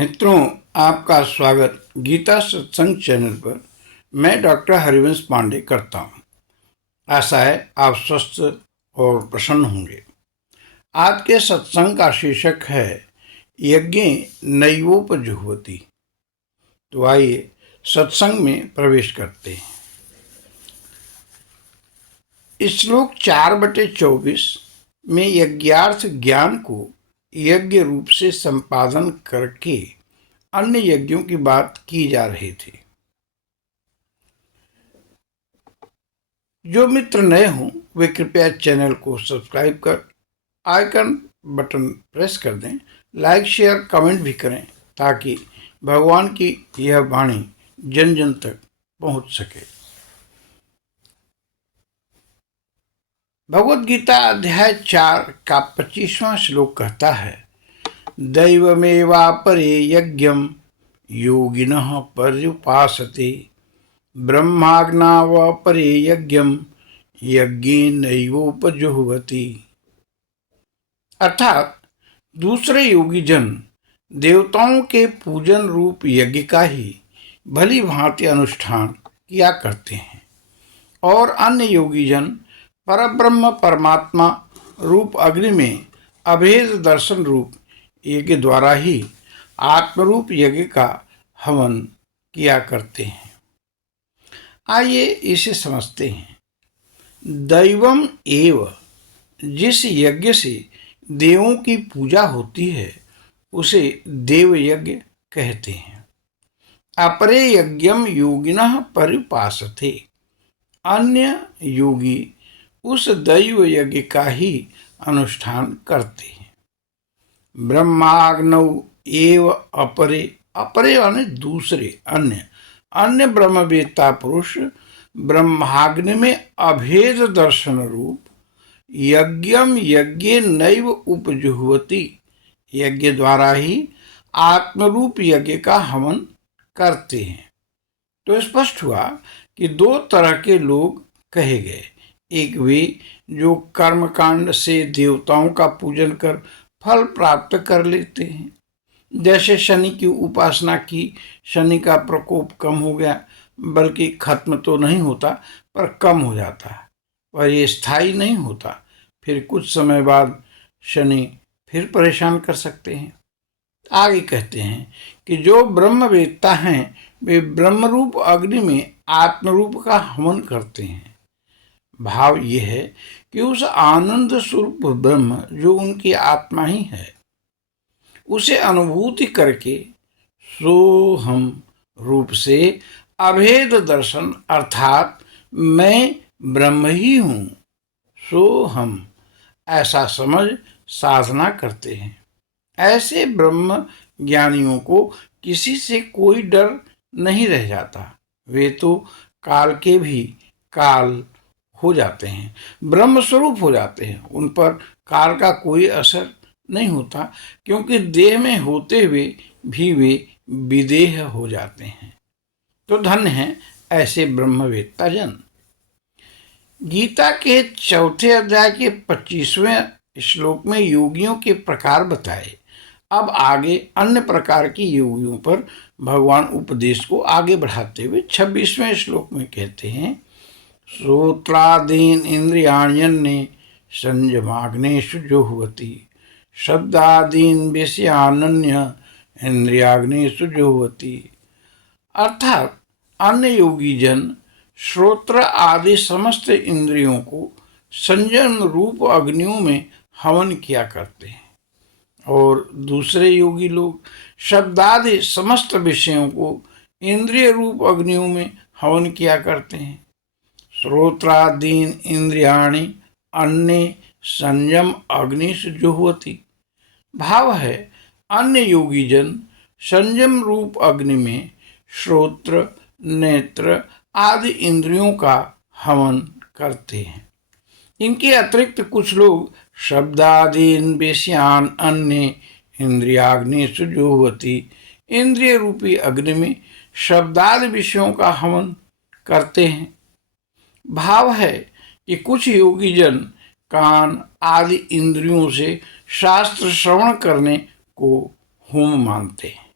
मित्रों, आपका स्वागत गीता सत्संग चैनल पर मैं डॉक्टर हरिवंश पांडे करता हूँ। आशा है आप स्वस्थ और प्रसन्न होंगे। आज के सत्संग का शीर्षक है यज्ञ नैवोपजुह्वति। तो आइए सत्संग में प्रवेश करते हैं। श्लोक 4/24 में यज्ञार्थ ज्ञान को यज्ञ रूप से संपादन करके अन्य यज्ञों की बात की जा रही थी। जो मित्र नए हों वे कृपया चैनल को सब्सक्राइब कर आइकन बटन प्रेस कर दें, लाइक शेयर कमेंट भी करें ताकि भगवान की यह वाणी जन जन तक पहुंच सके। भगवद गीता अध्याय 4 का 25वां श्लोक कहता है, दैवमेवापरे यज्ञम योगिनः पर्युपासते ब्रह्माज्ञावपरे यज्ञम यज्ञेनैवोपजुह्वति। अर्थात दूसरे योगी जन देवताओं के पूजन रूप यज्ञ का ही भली भांति अनुष्ठान किया करते हैं और अन्य योगी जन परब्रह्म परमात्मा रूप अग्नि में अभेद दर्शन रूप यज्ञ द्वारा ही आत्मरूप यज्ञ का हवन किया करते हैं। आइए इसे समझते हैं। दैवम एव, जिस यज्ञ से देवों की पूजा होती है उसे देव यज्ञ कहते हैं। अपरे यज्ञम योगिनः परिपासते, अन्य योगी उस दैव यज्ञ का ही अनुष्ठान करते हैं। ब्रह्माग्नौ एव अपरे, अपरे यानी दूसरे अन्य ब्रह्मवेत्ता पुरुष ब्रह्माग्नि में अभेद दर्शन रूप यज्ञम यज्ञ नैव उपजुह्वति, यज्ञ द्वारा ही आत्मरूप यज्ञ का हवन करते हैं। तो स्पष्ट हुआ कि दो तरह के लोग कहे गए। एक वे जो कर्मकांड से देवताओं का पूजन कर फल प्राप्त कर लेते हैं, जैसे शनि की उपासना की, शनि का प्रकोप कम हो गया, बल्कि खत्म तो नहीं होता पर कम हो जाता है, और ये स्थायी नहीं होता। फिर कुछ समय बाद शनि फिर परेशान कर सकते हैं। आगे कहते हैं कि जो ब्रह्मवेत्ता हैं वे ब्रह्मरूप अग्नि में आत्मरूप का हवन करते हैं। भाव यह है कि उस आनंद स्वरूप ब्रह्म जो उनकी आत्मा ही है उसे अनुभूति करके सोहम रूप से अभेद दर्शन अर्थात मैं ब्रह्म ही हूँ, सोहम ऐसा समझ साधना करते हैं। ऐसे ब्रह्म ज्ञानियों को किसी से कोई डर नहीं रह जाता। वे तो काल के भी काल हो जाते हैं, ब्रह्म स्वरूप हो जाते हैं। उन पर काल का कोई असर नहीं होता, क्योंकि देह में होते हुए भी वे विदेह हो जाते हैं। तो धन्य है ऐसे ब्रह्मवेत्ता जन। गीता के 4 अध्याय के 25वें श्लोक में योगियों के प्रकार बताए। अब आगे अन्य प्रकार की योगियों पर भगवान उपदेश को आगे बढ़ाते हुए 26वें श्लोक में कहते हैं, श्रोत्रादीन इंद्रियाण्यन्ये संयमाग्नेषु जुह्वति शब्दादीन विषयान्य इंद्रियाग्नेषु जुह्वति। अर्थात अन्य योगी जन श्रोत्र आदि समस्त इंद्रियों को संयम रूप अग्नियों में हवन किया करते हैं, और दूसरे योगी लोग शब्दादि समस्त विषयों को इंद्रिय रूप अग्नियों में हवन किया करते हैं। श्रोत्रादीन इंद्रियाणि अन्य संयम अग्निषु जुह्वति। भाव है अन्य योगी जन संयम रूप अग्नि में श्रोत्र नेत्र आदि इंद्रियों का हवन करते हैं। इनके अतिरिक्त कुछ लोग शब्दादीन विषयान अन्य इंद्रियाग्निषु जुह्वति, इंद्रिय रूपी अग्नि में शब्दादि विषयों का हवन करते हैं। भाव है कि कुछ योगी जन कान आदि इंद्रियों से शास्त्र श्रवण करने को होम मानते हैं,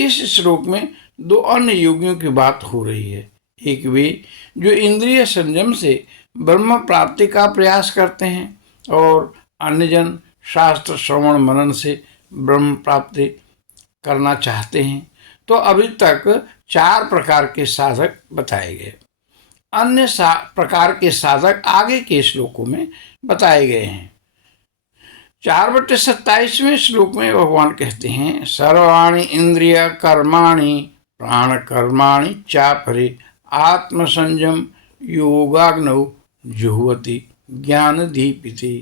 इस श्लोक में दो अन्य योगियों की बात हो रही है। एक वे जो इंद्रिय संयम से ब्रह्म प्राप्ति का प्रयास करते हैं और अन्य जन शास्त्र श्रवण मनन से ब्रह्म प्राप्ति करना चाहते हैं। तो अभी तक 4 प्रकार के साधक बताए गए। अन्य प्रकार के साधक आगे के श्लोकों में बताए गए हैं। 4/27वें श्लोक में भगवान कहते हैं, सर्वाणि इंद्रिय कर्माणि प्राण कर्माणि चापरे आत्म संयम योगाग्नौ जुह्वति ज्ञान दीपिते।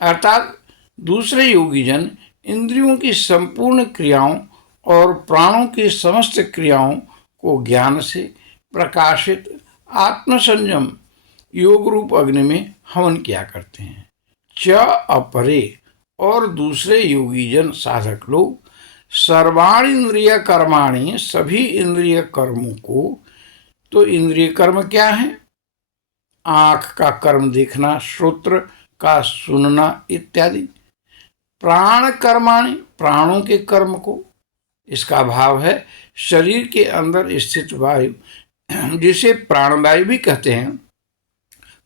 अर्थात दूसरे योगी जन इंद्रियों की संपूर्ण क्रियाओं और प्राणों की समस्त क्रियाओं को ज्ञान से प्रकाशित आत्मसंयम योग रूप अग्नि में हवन किया करते हैं। च अपरे और दूसरे योगी जन साधक लोग सर्वाणि इंद्रिय कर्माणि सभी इंद्रिय कर्मों को, तो इंद्रिय कर्म क्या है? आँख का कर्म देखना, श्रोत्र का सुनना इत्यादि। प्राण कर्माणि प्राणों के कर्म को, इसका भाव है शरीर के अंदर स्थित वायु जिसे प्राणवायु भी कहते हैं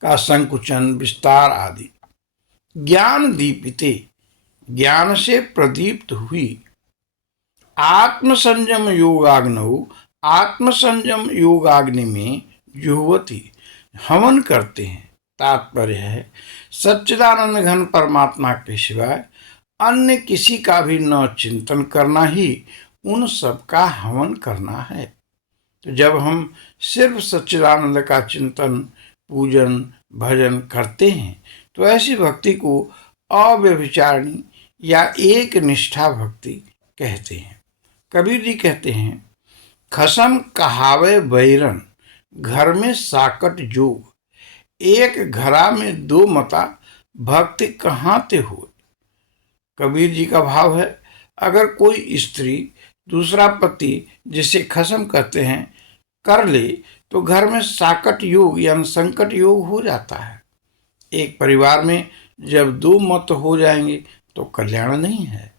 का संकुचन विस्तार आदि। ज्ञान दीपिते ज्ञान से प्रदीप्त हुई। आत्मसंयम योगाग्नौ आत्मसंयम योगाग्नि में जुह्वति हवन करते हैं। तात्पर्य है सच्चिदानंद घन परमात्मा के सिवाय अन्य किसी का भी न चिंतन करना ही उन सब का हवन करना है। तो जब हम सिर्फ सच्चिदानंद का चिंतन पूजन भजन करते हैं तो ऐसी भक्ति को अव्यभिचारिणी या एक निष्ठा भक्ति कहते हैं। कबीर जी कहते हैं, खसम कहावे बैरन घर में साकट जोग, एक घरा में 2 मता भक्ति कहाँ ते हो। कबीर जी का भाव है, अगर कोई स्त्री दूसरा पति जिसे खसम कहते हैं कर ले तो घर में साकट योग यानी संकट योग हो जाता है। एक परिवार में जब 2 मत हो जाएंगे तो कल्याण नहीं है।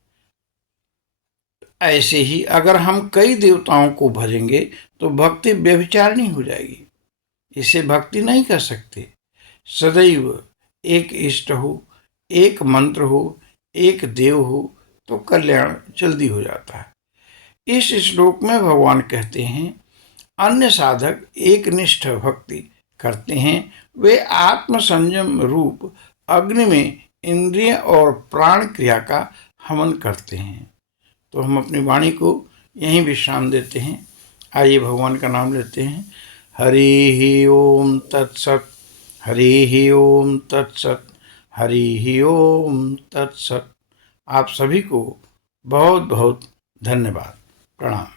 ऐसे ही अगर हम कई देवताओं को भजेंगे तो भक्ति व्यभिचारिणी हो जाएगी। इसे भक्ति नहीं कर सकते। सदैव एक इष्ट हो, एक मंत्र हो, एक देव हो तो कल्याण जल्दी हो जाता है। इस श्लोक में भगवान कहते हैं, अन्य साधक एक निष्ठ भक्ति करते हैं, वे आत्मसंयम रूप अग्नि में इंद्रिय और प्राण क्रिया का हवन करते हैं। तो हम अपनी वाणी को यहीं विश्राम देते हैं। आइए भगवान का नाम लेते हैं। हरि ओम तत्सत, हरि ओम तत्सत, हरि ओम तत्सत। आप सभी को बहुत बहुत धन्यवाद। प्रणाम।